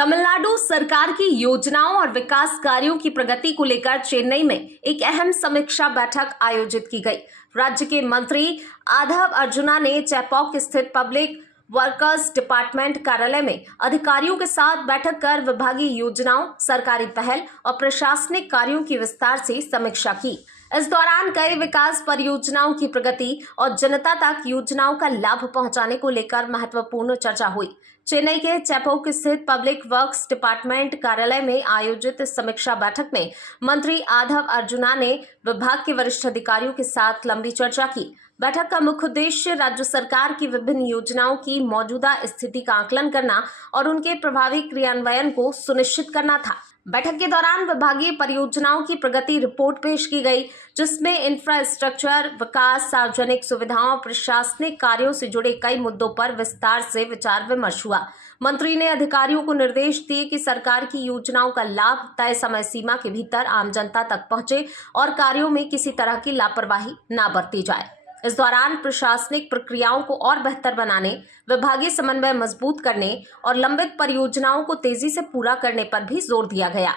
तमिलनाडु सरकार की योजनाओं और विकास कार्यों की प्रगति को लेकर चेन्नई में एक अहम समीक्षा बैठक आयोजित की गई। राज्य के मंत्री आधव अर्जुना ने चेपॉक स्थित पब्लिक वर्कर्स डिपार्टमेंट कार्यालय में अधिकारियों के साथ बैठक कर विभागीय योजनाओं, सरकारी पहल और प्रशासनिक कार्यों की विस्तार से समीक्षा की। इस दौरान कई विकास परियोजनाओं की प्रगति और जनता तक योजनाओं का लाभ पहुंचाने को लेकर महत्वपूर्ण चर्चा हुई। चेन्नई के चेपॉक स्थित पब्लिक वर्क्स डिपार्टमेंट कार्यालय में आयोजित समीक्षा बैठक में मंत्री आधव अर्जुना ने विभाग के वरिष्ठ अधिकारियों के साथ लंबी चर्चा की। बैठक का मुख्य उद्देश्य राज्य सरकार की विभिन्न योजनाओं की मौजूदा स्थिति का आकलन करना और उनके प्रभावी क्रियान्वयन को सुनिश्चित करना था। बैठक के दौरान विभागीय परियोजनाओं की प्रगति रिपोर्ट पेश की गई, जिसमें इंफ्रास्ट्रक्चर विकास, सार्वजनिक सुविधाओं, प्रशासनिक कार्यों से जुड़े कई मुद्दों पर विस्तार से विचार विमर्श हुआ। मंत्री ने अधिकारियों को निर्देश दिए कि सरकार की योजनाओं का लाभ तय समय सीमा के भीतर आम जनता तक पहुंचे और कार्यों में किसी तरह की लापरवाही न बरती जाए। इस दौरान प्रशासनिक प्रक्रियाओं को और बेहतर बनाने, विभागीय समन्वय मजबूत करने और लंबित परियोजनाओं को तेजी से पूरा करने पर भी जोर दिया गया।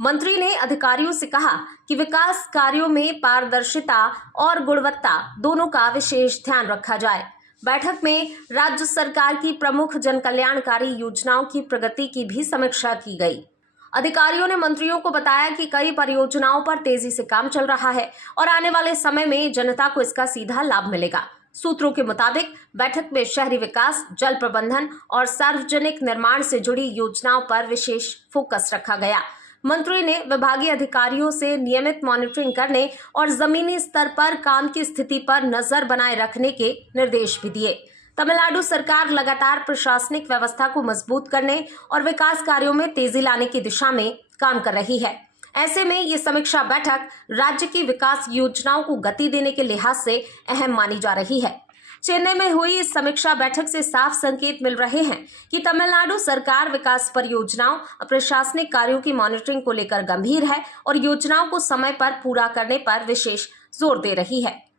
मंत्री ने अधिकारियों से कहा कि विकास कार्यों में पारदर्शिता और गुणवत्ता दोनों का विशेष ध्यान रखा जाए। बैठक में राज्य सरकार की प्रमुख जनकल्याणकारी योजनाओं की प्रगति की भी समीक्षा की गई। अधिकारियों ने मंत्रियों को बताया कि कई परियोजनाओं पर तेजी से काम चल रहा है और आने वाले समय में जनता को इसका सीधा लाभ मिलेगा। सूत्रों के मुताबिक बैठक में शहरी विकास, जल प्रबंधन और सार्वजनिक निर्माण से जुड़ी योजनाओं पर विशेष फोकस रखा गया। मंत्री ने विभागीय अधिकारियों से नियमित मॉनिटरिंग करने और जमीनी स्तर पर काम की स्थिति पर नजर बनाए रखने के निर्देश भी दिए। तमिलनाडु सरकार लगातार प्रशासनिक व्यवस्था को मजबूत करने और विकास कार्यों में तेजी लाने की दिशा में काम कर रही है। ऐसे में ये समीक्षा बैठक राज्य की विकास योजनाओं को गति देने के लिहाज से अहम मानी जा रही है। चेन्नई में हुई इस समीक्षा बैठक से साफ संकेत मिल रहे हैं कि तमिलनाडु सरकार विकास परियोजनाओं और प्रशासनिक कार्यों की मॉनिटरिंग को लेकर गंभीर है और योजनाओं को समय पर पूरा करने पर विशेष जोर दे रही है।